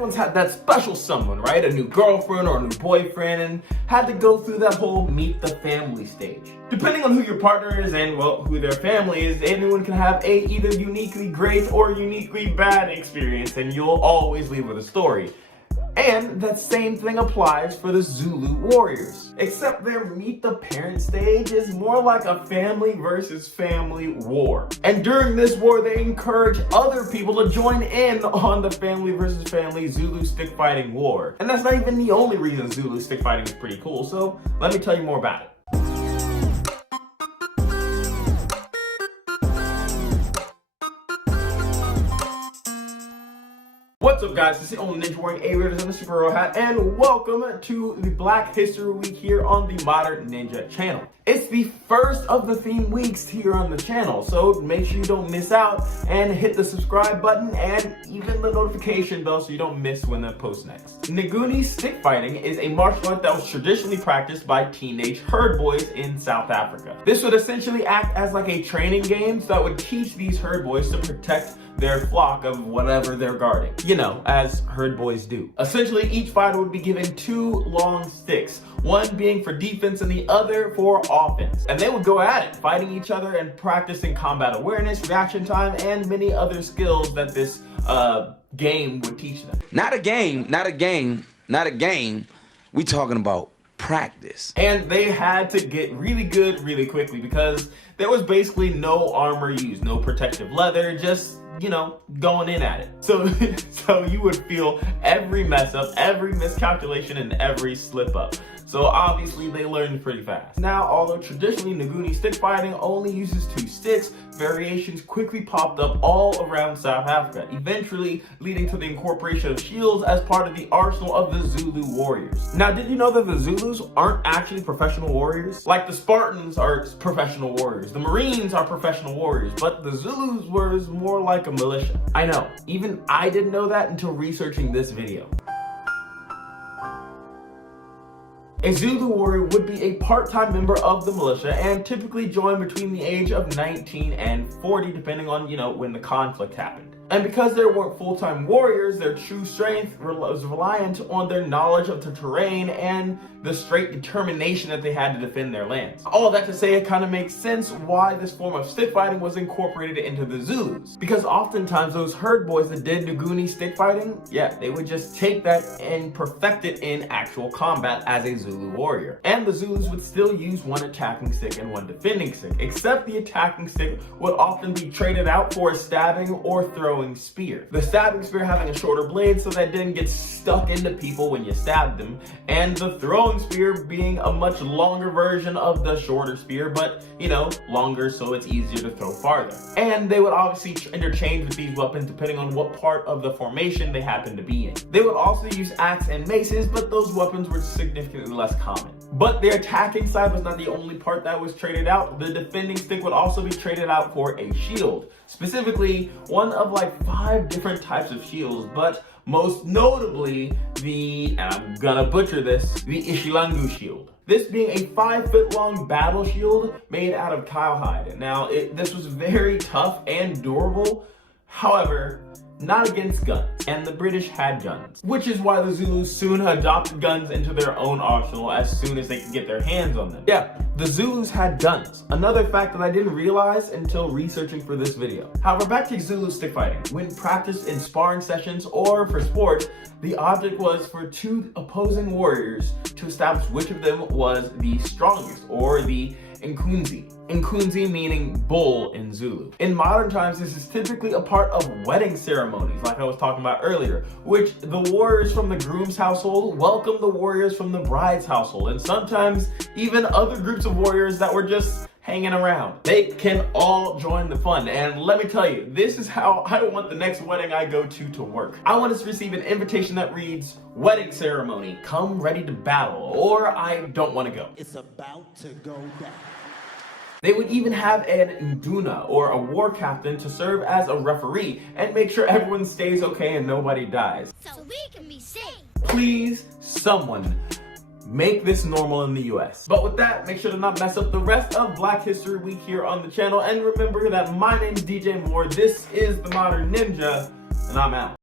everyone's had that special someone, right? A new girlfriend or a new boyfriend, and had to go through that whole meet the family stage. Depending on who your partner is and, well, who their family is, anyone can have a either uniquely great or uniquely bad experience, and you'll always leave with a story. And that same thing applies for the Zulu warriors. Except their meet the parent stage is more like a family versus family war. And during this war, they encourage other people to join in on the family versus family Zulu stick fighting war. And that's not even the only reason Zulu stick fighting is pretty cool, so let me tell you more about it. What's up, guys? This is the only ninja wearing aviators and a superhero hat, and welcome to the Black History Week here on the Modern Ninja channel. It's the first of the theme weeks here on the channel, so make sure you don't miss out and hit the subscribe button and even the notification bell so you don't miss when I post next. Nguni stick fighting is a martial art that was traditionally practiced by teenage herd boys in South Africa. This would essentially act as like a training game that would teach these herd boys to protect their flock of whatever they're guarding. You know, as herd boys do. Essentially, each fighter would be given two long sticks, one being for defense and the other for offense. And they would go at it, fighting each other and practicing combat awareness, reaction time, and many other skills that this game would teach them. Not a game. We talking about practice. And they had to get really good really quickly because there was basically no armor used, no protective leather, just, you know, going in at it. So you would feel every mess up, every miscalculation, and every slip up. So obviously they learned pretty fast. Now, although traditionally Nguni stick fighting only uses two sticks, variations quickly popped up all around South Africa, eventually leading to the incorporation of shields as part of the arsenal of the Zulu warriors. Now, did you know that the Zulus aren't actually professional warriors? Like the Spartans are professional warriors, the Marines are professional warriors, but the Zulus were more like a militia. I know, even I didn't know that until researching this video. A Zulu warrior would be a part-time member of the militia and typically join between the age of 19 and 40, depending on, you know, when the conflict happened. And because they weren't full-time warriors, their true strength was reliant on their knowledge of the terrain and the straight determination that they had to defend their lands. All that to say, it kind of makes sense why this form of stick fighting was incorporated into the Zulus. Because oftentimes those herd boys that did Nguni stick fighting, yeah, they would just take that and perfect it in actual combat as a Zulu warrior. And the Zulus would still use one attacking stick and one defending stick, except the attacking stick would often be traded out for a stabbing or throwing spear. The stabbing spear having a shorter blade so that it didn't get stuck into people when you stabbed them, and the throwing spear being a much longer version of the shorter spear, but, you know, longer so it's easier to throw farther. And they would obviously interchange with these weapons depending on what part of the formation they happened to be in. They would also use axe and maces, but those weapons were significantly less common. But their attacking side was not the only part that was traded out. The defending stick would also be traded out for a shield. Specifically, one of like 5 different types of shields, but most notably the, and I'm gonna butcher this, the Ishilangu shield. This being a 5-foot long battle shield made out of cowhide. Now, this was very tough and durable. However, not against guns, and the British had guns, which is why the Zulus soon adopted guns into their own arsenal as soon as they could get their hands on them. Yeah, the Zulus had guns. Another fact that I didn't realize until researching for this video. However, back to Zulu stick fighting. When practiced in sparring sessions or for sport, the object was for two opposing warriors to establish which of them was the strongest, or the Nkunzi. Nkunzi meaning bull in Zulu. In modern times, this is typically a part of wedding ceremonies, like I was talking about earlier, which the warriors from the groom's household welcome the warriors from the bride's household, and sometimes even other groups of warriors that were just hanging around. They can all join the fun, and let me tell you, this is how I want the next wedding I go to work. I want us to receive an invitation that reads, "Wedding ceremony, come ready to battle," or "I don't want to go." It's about to go down. They would even have an Nduna, or a war captain, to serve as a referee and make sure everyone stays okay and nobody dies. So we can be safe. Please, someone, make this normal in the US. But with that, make sure to not mess up the rest of Black History Week here on the channel. And remember that my name's DJ Moore, this is the Modern Ninja, and I'm out.